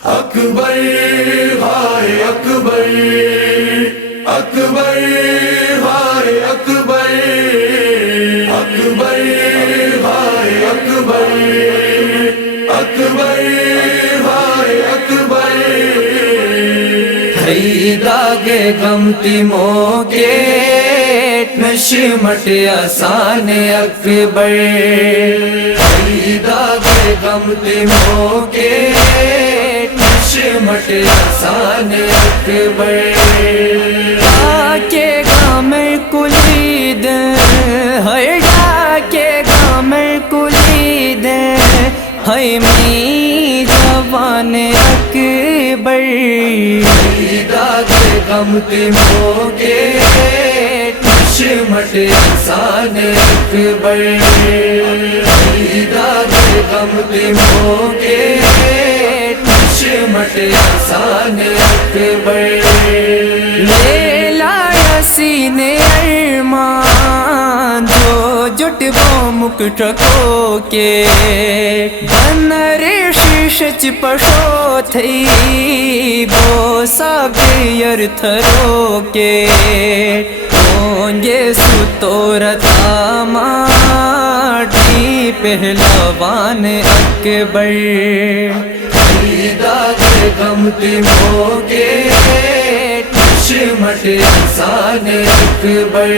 اکبر ہائے اکبر اکبر ہائے اکبر اکبر ہائے اکبر اکبر ہائے اکبر داغے غم تیموں کے نشمٹ آسان اکبر داغے غم تیموں کے نشمٹ آسان اکبر ڈاکے گامر کلید ہر ڈاکے گامر کلید ہے میں جوان اکبر داغے غم تیموں کے نشمٹ آسان اکبر داغے غم تیموں کے نشمٹ آسان اکبر لیلا یاسین ارمان جو جٹ بو مکٹکو کے بنر شیشچ پشو تھی بو سابیر تھرو کے یہ ستورتا ماٹی پہلوان اکبر داغے غم تیموں کے نشمٹ آسان اکبر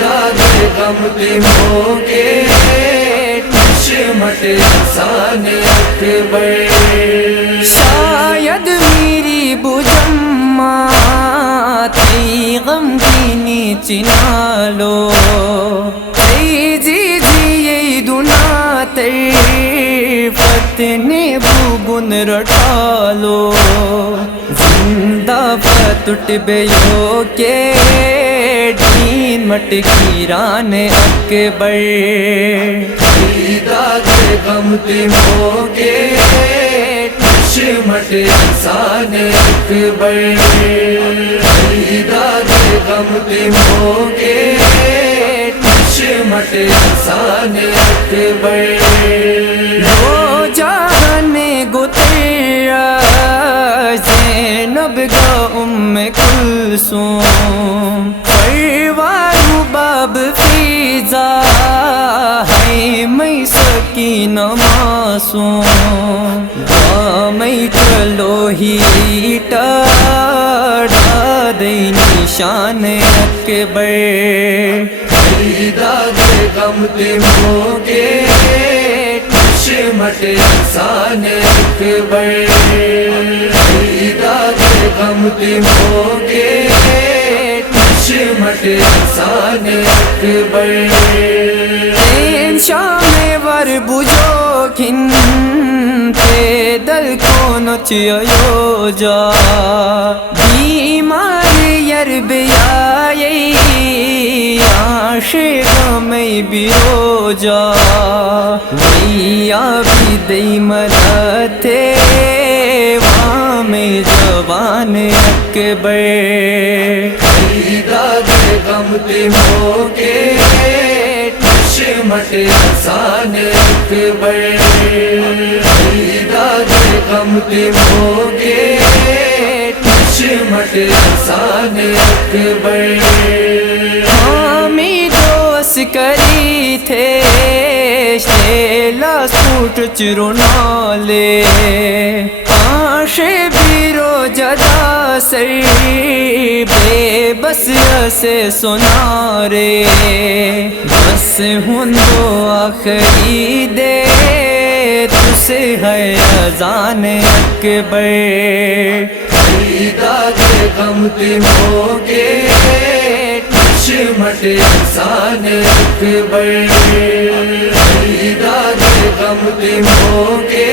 داغے غم تیموں کے نشمٹ آسان اکبر شاید میری بجماتی غم کی چنالو جی جی دنا تر فتنے بوبن رٹالو زندہ فتٹ بیو کے دین مٹکیران اکبر داغے غم تیموں کے نشمٹ آسان اکبر داغے غم تیموں کے نشمٹ آسان اکبر وہ جہان گترا زینب کا ام کلثوم پروار باب فیضا ہے میں سکینہ معصوم میں چلو ہی ٹاڑا دئی نشان اکبر داغے غم تیموں کے نشمٹ آسان اکبر داغے غم تیموں کے نشمٹ آسان اکبر شام ور بجو کھن تے دل کو نچیو جا بیمار یر بیائی عاشق میں بیرو جا ویا بھی دی مرتے وام جوان اکبر داغے غم تیموں کے نشمٹ آسان اکبر داغے غم تیموں کے نشمٹ آسان اکبر ہمیں دوست کری تھے شیلا سوٹ چرونالے آش بیرو جدا سر بے بس سے سنارے بس ہوں دو آخری دے تسے ہے اذان اکبر داغے غم تیموں کے نشمٹ آسان اکبر داغے غم تیموں کے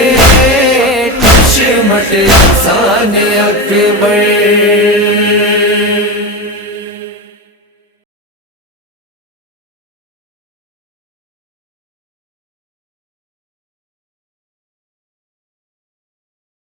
نشمٹ آسان اکبر